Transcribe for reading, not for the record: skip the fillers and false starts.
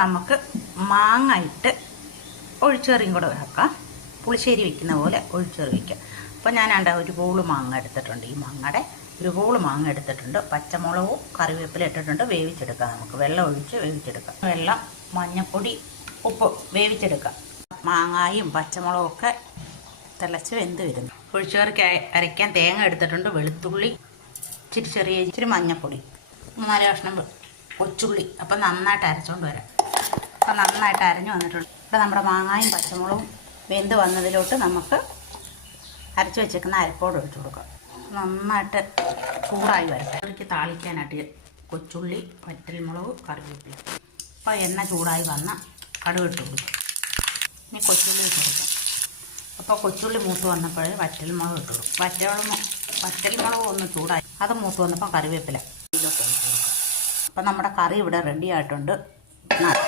നമുക്ക് മാങ്ങ ഇട്ട് ഒഴിച്ചെറിയും കൂടെ വെക്കാം. പുളിശ്ശേരി വയ്ക്കുന്ന പോലെ ഒഴിച്ചെറി വയ്ക്കാം. അപ്പോൾ ഞാൻ ഒരു ബോൾ മാങ്ങ എടുത്തിട്ടുണ്ട്. ഈ മാങ്ങയുടെ ഒരു ബോൾ മാങ്ങ എടുത്തിട്ടുണ്ട്. പച്ചമുളകും കറിവേപ്പില ഇട്ടിട്ടുണ്ട്. വേവിച്ചെടുക്കാം. നമുക്ക് വെള്ളം ഒഴിച്ച് വേവിച്ചെടുക്കാം. വെള്ളം, മഞ്ഞൾപ്പൊടി, ഉപ്പ് വേവിച്ചെടുക്കാം. മാങ്ങായും പച്ചമുളകും ഒക്കെ തിളച്ച് വെന്ത് വരുന്നു. ഒഴിച്ചേർക്ക് അരയ്ക്കാൻ തേങ്ങ എടുത്തിട്ടുണ്ട്. വെളുത്തുള്ളി, ഇച്ചിരി മഞ്ഞൾപ്പൊടി, 4 കഷ്ണം കൊച്ചുള്ളി. അപ്പം നന്നായിട്ട് അരച്ചുകൊണ്ട് വരാം. അപ്പം നന്നായിട്ട് അരഞ്ഞു വന്നിട്ടുണ്ട്. ഇവിടെ നമ്മുടെ മാങ്ങായും പച്ചമുളകും വെന്ത് വന്നതിലോട്ട് നമുക്ക് അരച്ച് വെച്ചേക്കുന്ന അരപ്പോട് ഒഴിച്ചു കൊടുക്കാം. നന്നായിട്ട് ചൂടായി വരട്ടെ. അതിലേക്ക് താളിക്കാനായിട്ട് കൊച്ചുള്ളി, വറ്റൽമുളക്, കറിവേപ്പില. അപ്പോൾ എണ്ണ ചൂടായി വന്ന കടുക് ഇട്ട് കൊടുക്കും. ഇനി കൊച്ചുള്ളി ഇട്ട് കൊടുക്കാം. അപ്പോൾ കൊച്ചുള്ളി മൂത്ത് വന്നപ്പോൾ വറ്റൽമുളക് ഇട്ട് കൊടുക്കും. വറ്റൽമുളക് ഒന്ന് ചൂടായി അത് മൂത്ത് വന്നപ്പോൾ കറിവേപ്പില ഇതിലോട്ട് ഒഴിച്ച് കൊടുക്കും. അപ്പം നമ്മുടെ കറി ഇവിടെ റെഡി ആയിട്ടുണ്ട്.